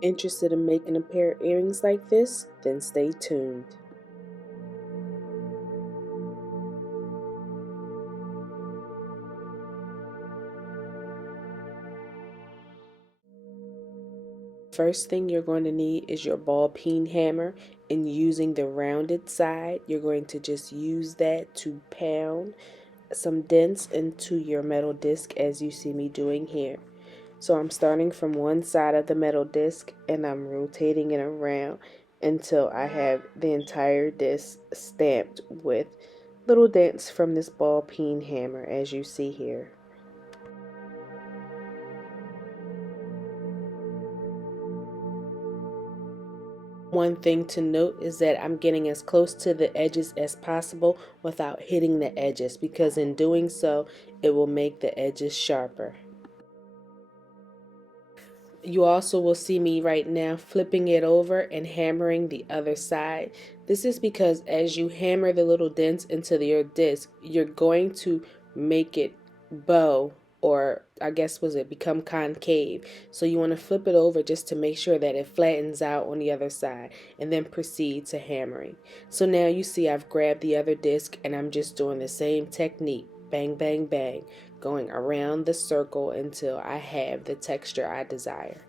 Interested in making a pair of earrings like this? Then stay tuned. First thing you're going to need is your ball peen hammer, and using the rounded side, you're going to just use that to pound some dents into your metal disc as you see me doing here. So I'm starting from one side of the metal disc and I'm rotating it around until I have the entire disc stamped with little dents from this ball peen hammer as you see here. One thing to note is that I'm getting as close to the edges as possible without hitting the edges, because in doing so, it will make the edges sharper. You also will see me right now flipping it over and hammering the other side. This is because as you hammer the little dents into your disc, you're going to make it bow, or I guess was it become concave. So you want to flip it over just to make sure that it flattens out on the other side, and then proceed to hammering. So now you see I've grabbed the other disc and I'm just doing the same technique. Bang, bang, bang, going around the circle until I have the texture I desire.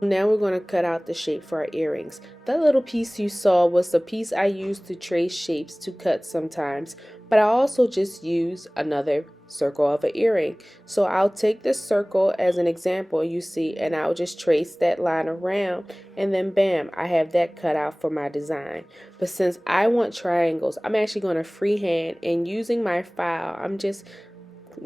Now we're going to cut out the shape for our earrings. That little piece you saw was the piece I used to trace shapes to cut sometimes, but I also just use another circle of an earring. So I'll take this circle as an example, you see, and I'll just trace that line around, and then bam, I have that cut out for my design. But since I want triangles, I'm actually going to freehand, and using my file, I'm just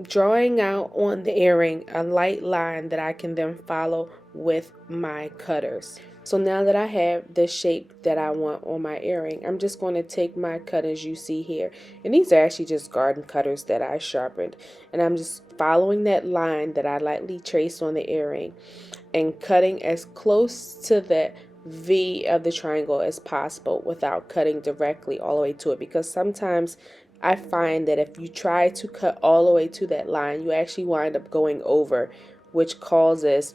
drawing out on the earring a light line that I can then follow with my cutters. So now that I have the shape that I want on my earring, I'm just going to take my cutters you see here, and these are actually just garden cutters that I sharpened, and I'm just following that line that I lightly traced on the earring and cutting as close to that V of the triangle as possible without cutting directly all the way to it, because sometimes I find that if you try to cut all the way to that line, you actually wind up going over, which causes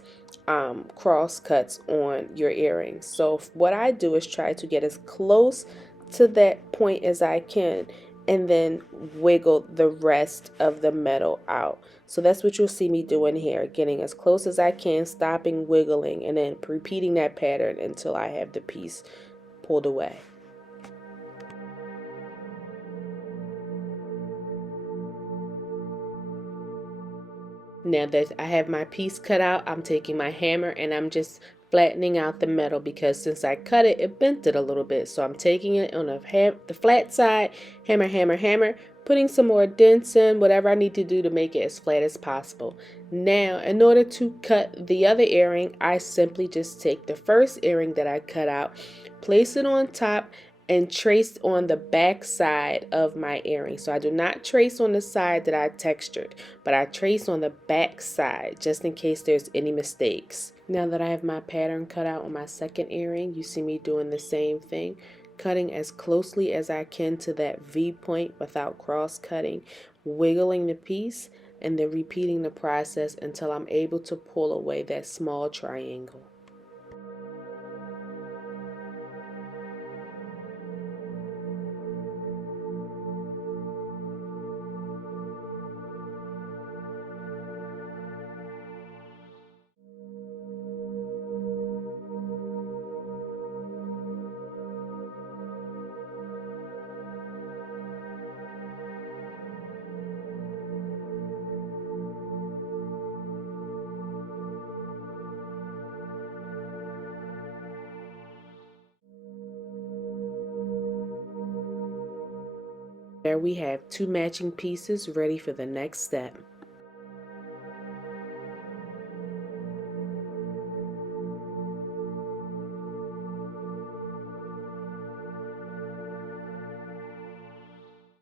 cross cuts on your earrings. So what I do is try to get as close to that point as I can, and then wiggle the rest of the metal out. So that's what you'll see me doing here, getting as close as I can, stopping, wiggling, and then repeating that pattern until I have the piece pulled away. Now that I have my piece cut out, I'm taking my hammer and I'm just flattening out the metal, because since I cut it, it bent it a little bit. So I'm taking it on the flat side, hammer, hammer, hammer, putting some more dents in, whatever I need to do to make it as flat as possible. Now, in order to cut the other earring, I simply just take the first earring that I cut out, place it on top, and trace on the back side of my earring. So I do not trace on the side that I textured, but I trace on the back side just in case there's any mistakes. Now that I have my pattern cut out on my second earring, you see me doing the same thing, cutting as closely as I can to that V point without cross cutting, wiggling the piece, and then repeating the process until I'm able to pull away that small triangle. There we have two matching pieces ready for the next step.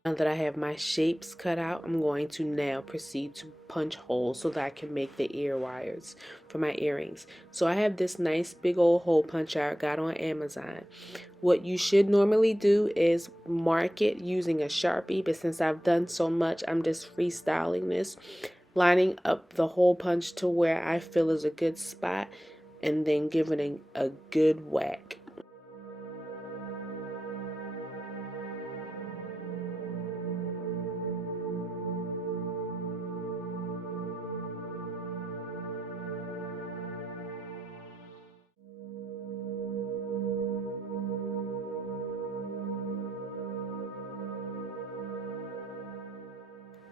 Now that I have my shapes cut out, I'm going to now proceed to punch holes so that I can make the ear wires for my earrings. So I have this nice big old hole puncher I got on Amazon. What you should normally do is mark it using a Sharpie, but since I've done so much, I'm just freestyling this, lining up the hole punch to where I feel is a good spot, and then giving it a good whack.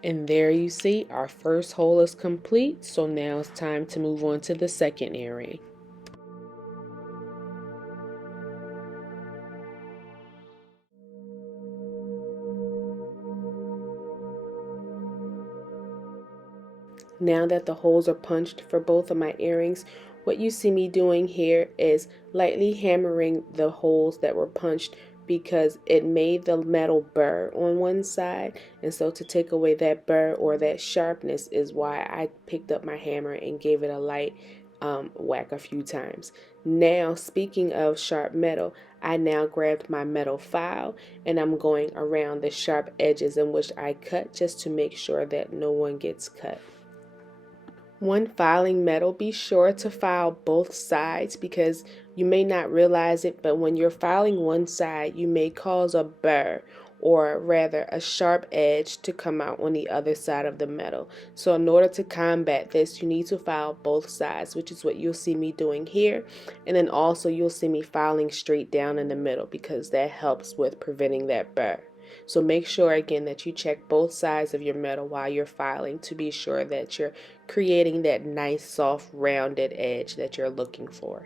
And there you see our first hole is complete, so now it's time to move on to the second earring. Now that the holes are punched for both of my earrings, what you see me doing here is lightly hammering the holes that were punched because it made the metal burr on one side, and so to take away that burr or that sharpness is why I picked up my hammer and gave it a light whack a few times. Now, speaking of sharp metal, I now grabbed my metal file and I'm going around the sharp edges in which I cut just to make sure that no one gets cut. When filing metal, be sure to file both sides because you may not realize it, but when you're filing one side, you may cause a burr or rather a sharp edge to come out on the other side of the metal. So in order to combat this, you need to file both sides, which is what you'll see me doing here. And then also you'll see me filing straight down in the middle because that helps with preventing that burr. So make sure again that you check both sides of your metal while you're filing to be sure that you're creating that nice soft rounded edge that you're looking for.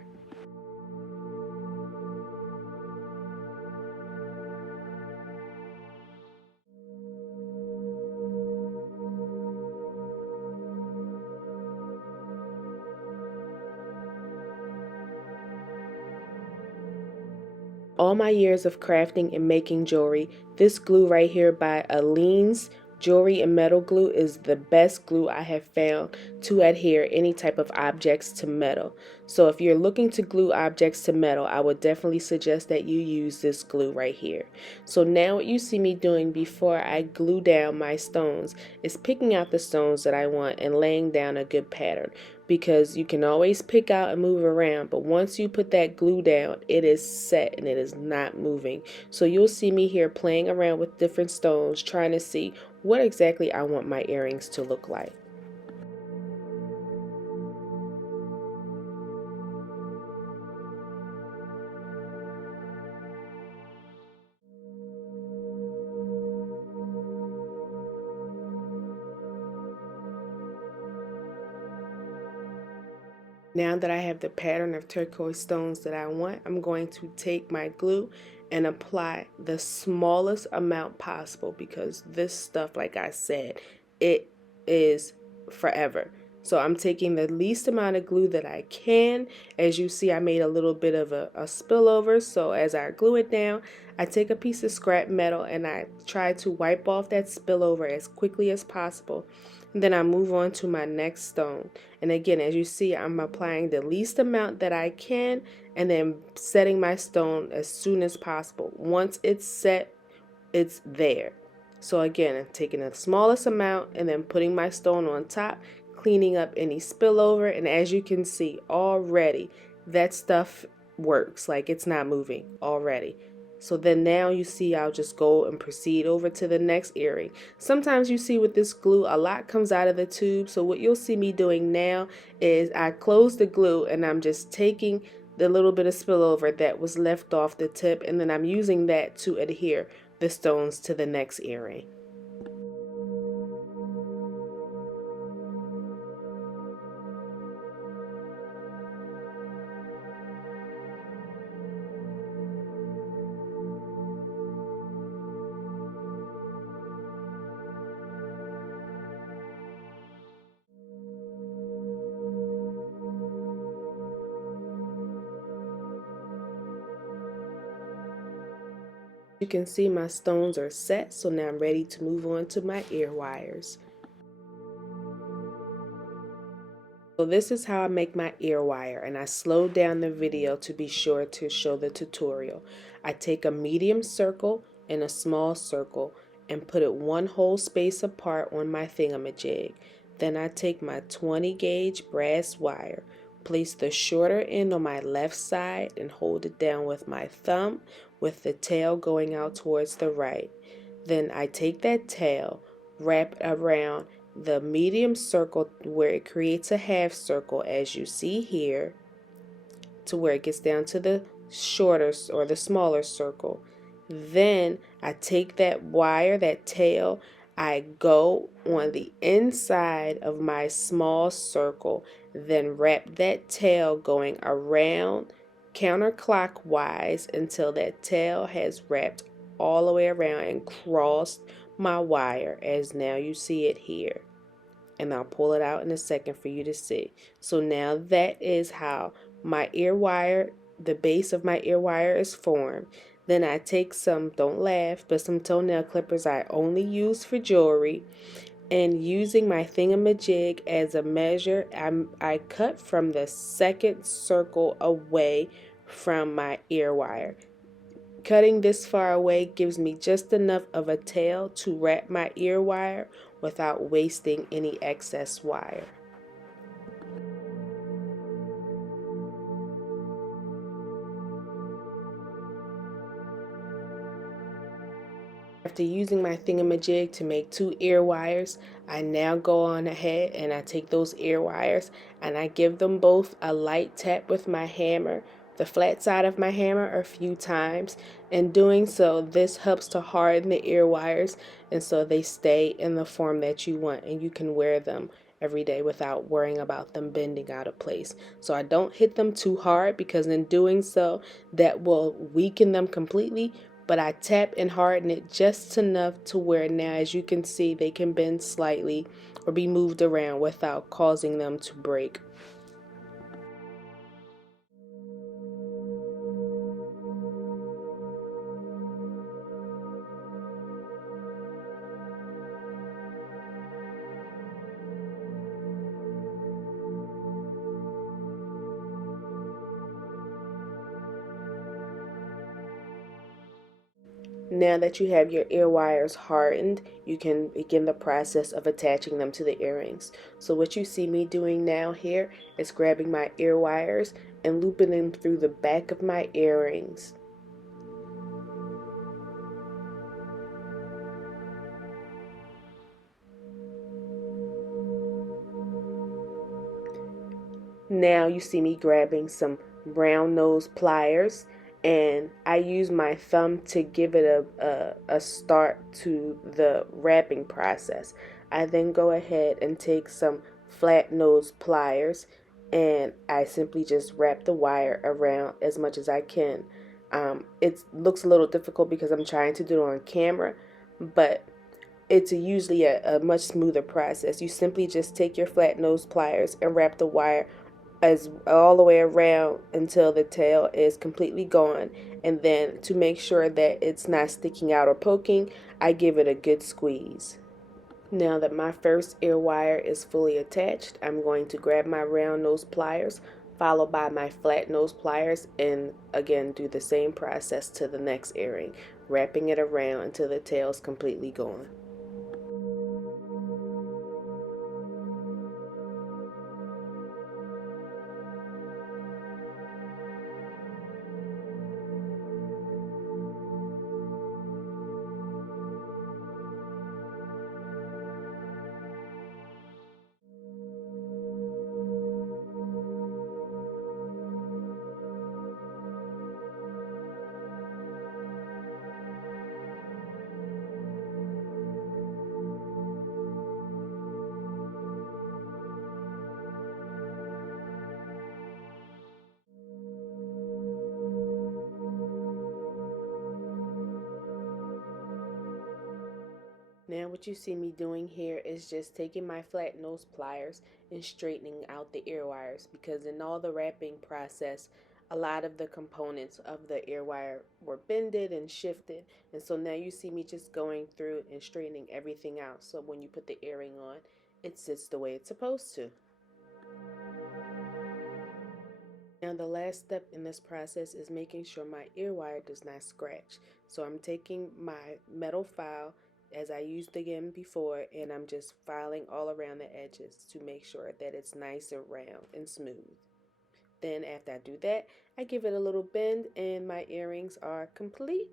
All my years of crafting and making jewelry, this glue right here by Aleene's Jewelry and Metal Glue is the best glue I have found to adhere any type of objects to metal. So if you're looking to glue objects to metal, I would definitely suggest that you use this glue right here. So now what you see me doing before I glue down my stones is picking out the stones that I want and laying down a good pattern, because you can always pick out and move around, but once you put that glue down, it is set and it is not moving. So you'll see me here playing around with different stones, trying to see what exactly I want my earrings to look like. Now that I have the pattern of turquoise stones that I want, I'm going to take my glue and apply the smallest amount possible because this stuff, like I said, it is forever. So I'm taking the least amount of glue that I can. As you see, I made a little bit of a spillover. So as I glue it down, I take a piece of scrap metal and I try to wipe off that spillover as quickly as possible. And then I move on to my next stone. And again, as you see, I'm applying the least amount that I can and then setting my stone as soon as possible. Once it's set, it's there. So again, I'm taking the smallest amount and then putting my stone on top, cleaning up any spillover. And as you can see already, that stuff works. Like, it's not moving already. So then now you see I'll just go and proceed over to the next earring. Sometimes you see with this glue a lot comes out of the tube. So what you'll see me doing now is I close the glue and I'm just taking the little bit of spillover that was left off the tip, and then I'm using that to adhere the stones to the next earring. You can see my stones are set, so now I'm ready to move on to my ear wires. So this is how I make my ear wire, and I slowed down the video to be sure to show the tutorial. I take a medium circle and a small circle and put it one whole space apart on my thingamajig. Then I take my 20 gauge brass wire, place the shorter end on my left side and hold it down with my thumb with the tail going out towards the right. Then I take that tail, wrap it around the medium circle where it creates a half circle as you see here, to where it gets down to the shorter or the smaller circle. Then I take that wire, that tail, I go on the inside of my small circle, then wrap that tail going around counterclockwise until that tail has wrapped all the way around and crossed my wire, as now you see it here. And I'll pull it out in a second for you to see. So now that is how my ear wire, the base of my ear wire is formed. Then I take some, don't laugh, but some toenail clippers I only use for jewelry, and using my thingamajig as a measure, I cut from the second circle away from my ear wire. Cutting this far away gives me just enough of a tail to wrap my ear wire without wasting any excess wire. After using my thingamajig to make 2 ear wires, I now go on ahead and I take those ear wires and I give them both a light tap with my hammer, the flat side of my hammer, a few times. In doing so, this helps to harden the ear wires, and so they stay in the form that you want, and you can wear them every day without worrying about them bending out of place. So I don't hit them too hard, because in doing so, that will weaken them completely. But I tap and harden it just enough to where now, as you can see, they can bend slightly or be moved around without causing them to break. Now that you have your ear wires hardened, you can begin the process of attaching them to the earrings. So what you see me doing now here is grabbing my ear wires and looping them through the back of my earrings. Now you see me grabbing some round nose pliers, and I use my thumb to give it a start to the wrapping process. I then go ahead and take some flat nose pliers, and I simply just wrap the wire around as much as I can. It looks a little difficult because I'm trying to do it on camera, but it's usually a much smoother process. You simply just take your flat nose pliers and wrap the wire as all the way around until the tail is completely gone, and then to make sure that it's not sticking out or poking, I give it a good squeeze. Now that my first ear wire is fully attached, I'm going to grab my round nose pliers followed by my flat nose pliers, and again do the same process to the next earring, wrapping it around until the tail is completely gone. Now what you see me doing here is just taking my flat nose pliers and straightening out the ear wires, because in all the wrapping process a lot of the components of the ear wire were bended and shifted, and so now you see me just going through and straightening everything out, so when you put the earring on, it sits the way it's supposed to. Now the last step in this process is making sure my ear wire does not scratch. So I'm taking my metal file as I used again before, and I'm just filing all around the edges to make sure that it's nice and round and smooth. Then after I do that, I give it a little bend and my earrings are complete.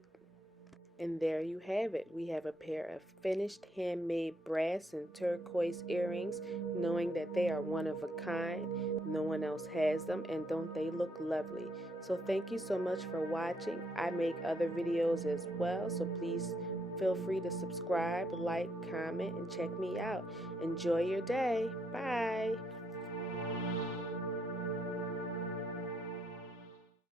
And there you have it. We have a pair of finished handmade brass and turquoise earrings, knowing that they are one of a kind. No one else has them, and don't they look lovely? So thank you so much for watching. I make other videos as well, so please feel free to subscribe, like, comment, and check me out. Enjoy your day. Bye.